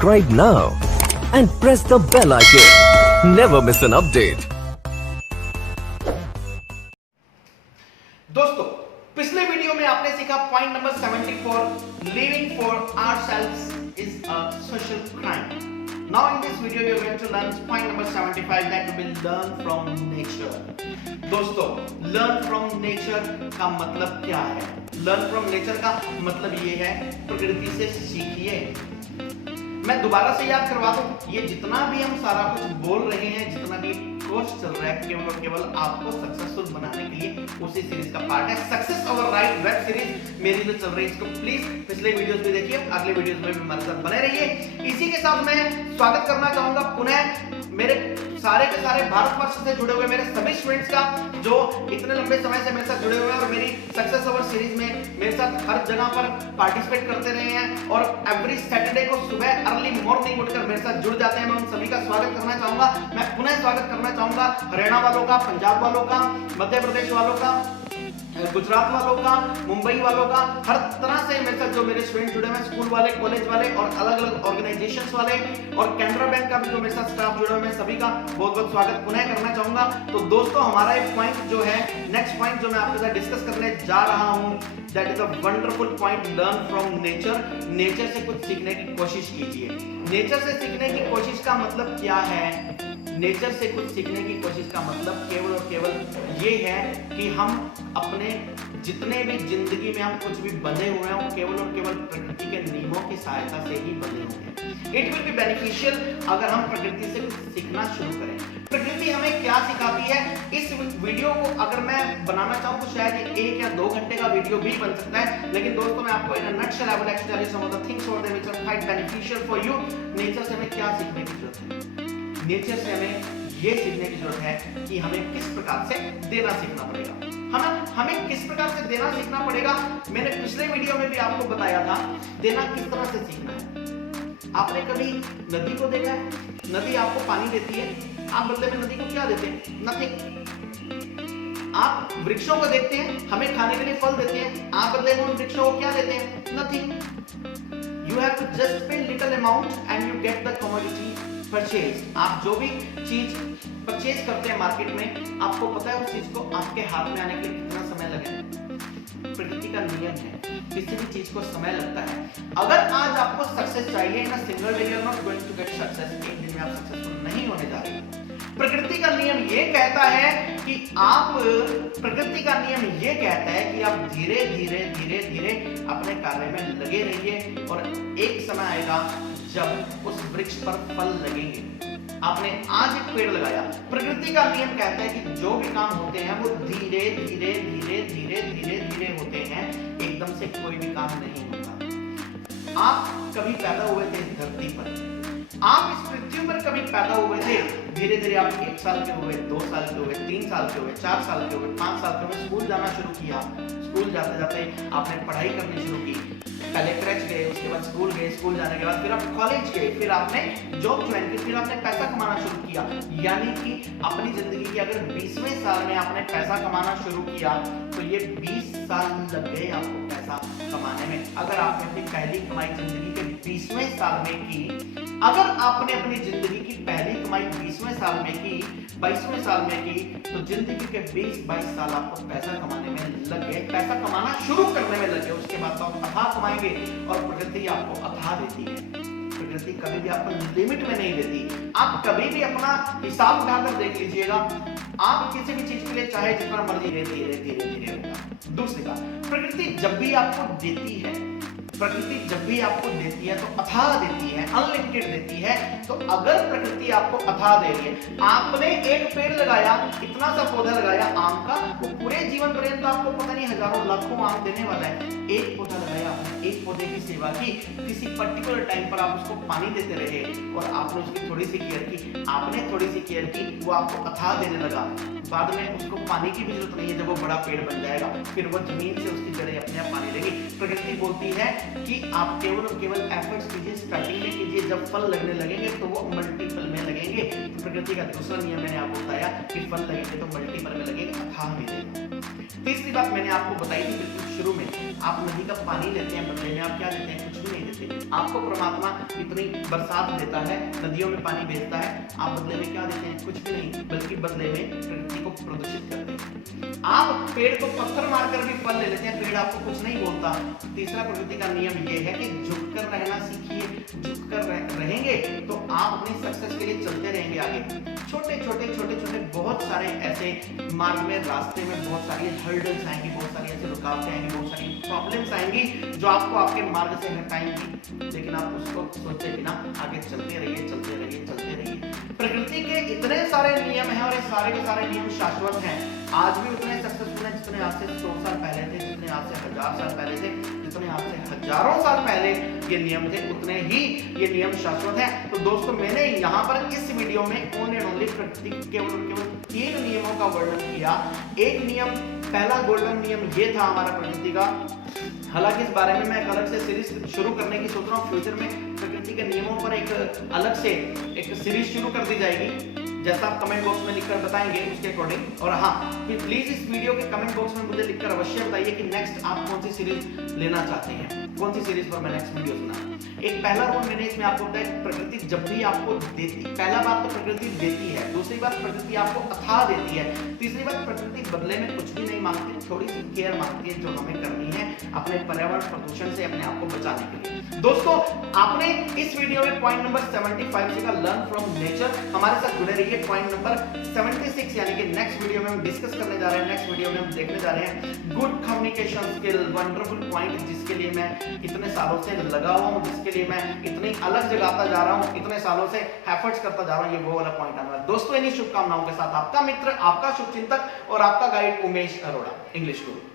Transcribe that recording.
Subscribe now and press the bell icon. Never miss an update. दोस्तों, पिछले video में आपने सीखा point number 74, living for ourselves is a social crime. Now in this video we are going to learn point number 75, that we will learn from nature. दोस्तों, learn from nature का मतलब क्या है? Learn from nature का मतलब ये है प्रकृति से सीखिए. मैं दोबारा से याद करवा दूं, ये जितना भी हम सारा कुछ बोल रहे हैं, जितना भी कोर्स चल रहा है, केवल और केवल आपको सक्सेसफुल बनाने के लिए उसी सीरीज का पार्ट है. Success over right web series मेरी जो चल रही है, इसको प्लीज पिछले वीडियोस भी देखिए, अगले वीडियोस में भी हमारे साथ बने रहिए. इसी के साथ मैं स्वागत करना चाहूंगा पुनः मेरे सारे के सारे भारतवर्ष से जुड़े हुए मेरे सभी स्टूडेंट्स का, जो इतने लंबे समय से मेरे साथ जुड़े हुए हैं और मेरी सक्सेस ओवर सीरीज में मेरे साथ हर जगह पर पार्टिसिपेट करते रहे हैं और एवरी सैटरडे को सुबह अर्ली मॉर्निंग उठकर मेरे साथ जुड़ जाते हैं. मैं उन सभी का स्वागत करना चाहूंगा. मैं पुनः स्वागत करना चाहूंगा हरियाणा वालों का, पंजाब वालों का, मध्य प्रदेश वालों का, गुजरात वालों का, मुंबई वालों का, हर तरह से मेरे साथ जो मेरे स्टूडेंट जुड़े हुए हैं, स्कूल वाले, कॉलेज वाले और अलग अलग ऑर्गेनाइजेशंस वाले और कैनरा बैंक का भी जो मेरे साथ स्टाफ जुड़े हुए हैं, सभी का बहुत बहुत स्वागत पुनः करना चाहूंगा. तो दोस्तों, हमारा एक पॉइंट जो है, नेक्स्ट पॉइंट जो मैं आपके साथ डिस्कस करने जा रहा हूं, that is a wonderful point, learn from nature. Nature से कुछ सीखने की कोशिश कीजिए. नेचर से सीखने की कोशिश का मतलब क्या है? नेचर से कुछ सीखने की कोशिश का मतलब केवल और केवल ये है कि हम अपने जितने भी जिंदगी में हम कुछ भी बंधे हुए हैं, वो केवल और केवल प्रकृति के नियमों की सहायता से ही बंधे हुए हैं. इट विल बी बेनिफिशियल अगर हम प्रकृति से कुछ सीखना शुरू करें. प्रकृति हमें क्या सिखाती है, इस वीडियो को अगर मैं बनाना चाहूं तो शायद ये 1 या 2 घंटे का वीडियो भी बन सकता है, लेकिन दोस्तों मैं आपको in a nutshell I would actually tell you some of the things for that which are quite beneficial for you. Nature से हमें क्या सीखने की जरूरत है? नेचर से हमें ये सीखने की जरूरत है कि हमें किस प्रकार से देना सीखना पड़ेगा. हमें किस प्रकार से देना सीखना पड़ेगा. मैंने पिछले वीडियो में भी आपको बताया था देना किस तरह से सीखना है. आपने कभी नदी को देखा है? नदी आपको पानी देती है, आप बदले में नदी को क्या देते हैं? नथिंग. आप वृक्षों को देखते हैं, हमें खाने के लिए फल देते हैं, आप बदले में उन वृक्षों को क्या देते हैं? Nothing. You have to just pay little amount and you get the commodity purchase. आप जो भी चीज परचेज करते हैं मार्केट में, आपको पता है उस चीज को आपके हाथ में आने के लिए कितना समय लगेगा. प्रकृति का नियम है, किसी भी चीज को समय लगता है. अगर आज आपको सक्सेस चाहिए in a single day, you are not going to get success. एक दिन में आप सक्सेसफुल नहीं होने जा रहे. प्रकृति का नियम ये कहता है कि प्रकृति का नियम ये कहता है कि आप धीरे धीरे धीरे धीरे अपने कार्य में लगे रहिए और एक समय आएगा जब उस वृक्ष पर फल लगेंगे. आपने आज एक पेड़ लगाया, प्रकृति का नियम कहता है कि जो भी काम होते हैं वो धीरे धीरे धीरे धीरे धीरे धीरे होते हैं, एकदम से कोई भी काम नहीं होता. आप कभी पैदा हुए थे इस धरती पर, आप इस पृथ्वी पर कभी पैदा हुए थे, धीरे धीरे आप 1 साल के हुए, 2 साल के हुए, 3 साल के हुए, 4 साल के हुए, 5 साल के हुए, स्कूल जाना शुरू किया. स्कूल जाते जाते आपने पढ़ाई करनी शुरू की. पहले क्रैच गए, उसके बाद स्कूल गए, स्कूल जाने के बाद फिर आप कॉलेज गए, फिर आपने जॉब ज्वाइन की, फिर आपने पैसा कमाना शुरू किया. यानी कि अपनी जिंदगी के अगर 20वें साल में आपने पैसा कमाना शुरू किया तो ये 20 साल लग गए आपको पैसा कमाने में. अगर आपने अपनी पहली कमाई जिंदगी के 20वें साल में की, अगर आपने अपनी जिंदगी की पहली कमाई 20वें साल में की, 22वें साल में की, तो जिंदगी के 20-22 साल आपको पैसा कमाने में लग गए, पैसा कमाना शुरू करने में लगे. उसके बाद तो आप अथाह कमाएंगे और प्रकृति आपको अथाह देती है. प्रकृति कभी भी आपको लिमिट में नहीं देती. आप कभी भी अपना हिसाब उठाकर देख लीजिएगा, आप किसी भी चीज के लिए चाहे जितना मर्जी धीरे धीरे धीरे धीरे होगा. दूसरी बात, प्रकृति जब भी आपको देती है, प्रकृति जब भी आपको देती है तो अथाह देती है, अनलिमिटेड देती है. तो अगर प्रकृति आपको अथाह दे रही है, आपने एक पेड़ लगाया, इतना सा पौधा लगाया आम का, वो पूरे जीवन पर्यंत आपको पता नहीं हजारों लाखों आम देने वाला है. एक पौधा लगाया, आपने एक पौधे की सेवा की, किसी पर्टिकुलर टाइम पर आप उसको पानी देते रहे और आपने उसकी थोड़ी सी केयर की, आपने थोड़ी सी केयर की, वो आपको अथाह देने लगा. बाद में उसको पानी की भी जरूरत नहीं है. जब वो बड़ा पेड़ बन जाएगा, फिर वो जमीन से उसकी जड़ें अपने आप पानी लेगी. प्रकृति बोलती है कि आप केवल और केवल एफर्ट्स कीजिए, स्टार्टिंग में कीजिए, जब फल लगने लगेंगे तो वो मल्टीपल में लगेंगे. तो प्रकृति का दूसरा नियम मैंने आपको बताया कि फल लगेंगे तो मल्टीपल में लगेंगे, अथाह मिलेगा. तीसरी बात मैंने आपको बताई थी बिल्कुल शुरू में, आप नदी का पानी लेते हैं, बदले में आप क्या देते हैं? कुछ भी नहीं देते। आपको परमात्मा इतनी बरसात देता है, नदियों में पानी भेजता है, आप बदले में क्या देते हैं? कुछ भी नहीं, बल्कि बदले में प्रकृति को प्रदूषित करते हैं। आप पेड़ को पत्थर मारकर भी फल ले लेते हैं, पेड़ आपको कुछ नहीं बोलता। तीसरा प्रकृति का नियम ये है कि झुककर रहना सीखिए। झुककर रहेंगे तो आप अपनी सक्सेस के लिए चलते रहेंगे आगे। छोटे छोटे बहुत सारे ऐसे मार्ग में, रास्ते में बहुत सारी हर्डल्स आएंगी, बहुत सारी ऐसी रुकावटें आएंगी, बहुत सारी प्रॉब्लम्स आएंगी जो आपको आपके मार्ग से हटाएंगी, लेकिन आप उसको सोचे बिना आगे चलते रहिए, चलते रहिए, चलते रहिए। प्रकृति के इतने सारे नियम हैं और ये सारे के सारे नियम शाश्वत हैं। आज भी उतने सक्सेसफुल हैं जितने आज से 100 साल पहले थे, जितने आज से 1000 साल पहले थे, जितने आज से हजारों साल पहले ये नियम थे, उतने ही ये नियम शाश्वत हैं। तो दोस्तों, मैंने यहाँ पर इस वीडियो में ओनली एंड ओनली प्रकृति के केवल 3 नियमों का वर्णन किया। एक नियम, पहला गोल्डन नियम ये था हमारा प्रकृति का। हालांकि इस बारे में मैं एक अलग से सीरीज शुरू करने की सोच रहा हूँ। फ्यूचर में प्रकृति के नियमों पर एक अलग से एक सीरीज शुरू कर दी जाएगी, जैसा आप कमेंट बॉक्स में लिखकर बताएंगे उसके अकॉर्डिंग। और हाँ, प्लीज इस वीडियो के कमेंट बॉक्स में मुझे लिखकर अवश्य बताइए कि नेक्स्ट आप कौन सी सीरीज लेना चाहते हैं, कौन सी सीरीज पर मैं नेक्स्ट वीडियो बना। एक पहला रूल मैंने इसमें आपको बताया, प्रकृति जब भी आपको देती, पहला बात तो प्रकृति देती है, दूसरी बात प्रकृति आपको अथाह देती है, तीसरी बात प्रकृति बदले में कुछ भी नहीं मांगती, थोड़ी सी केयर मांगती है जो हमें करनी है अपने पर्यावरण प्रदूषण से अपने आप को बचाने के लिए। दोस्तों, आपने इस वीडियो में पॉइंट नंबर 75 सीखा, लर्न फ्रॉम नेचर। हमारे साथ जुड़े रहिए। पॉइंट नंबर 76 यानी कि नेक्स्ट वीडियो में हम डिस्कस करने जा रहे हैं, नेक्स्ट वीडियो में हम देखने जा रहे हैं good communication skill, wonderful point जिसके लिए मैं इतने सालों से लगा हुआ हूं, जिसके लिए मैं इतनी अलग जगाता जा रहा हूं, इतने सालों से एफर्ट्स करता जा रहा हूं, ये वो वाला पॉइंट आना है। दोस्तों, इन्हीं शुभकामनाओं के साथ आपका मित्र, आपका शुभचिंतक और आपका गाइड उमेश अरोड़ा, इंग्लिश गुरु।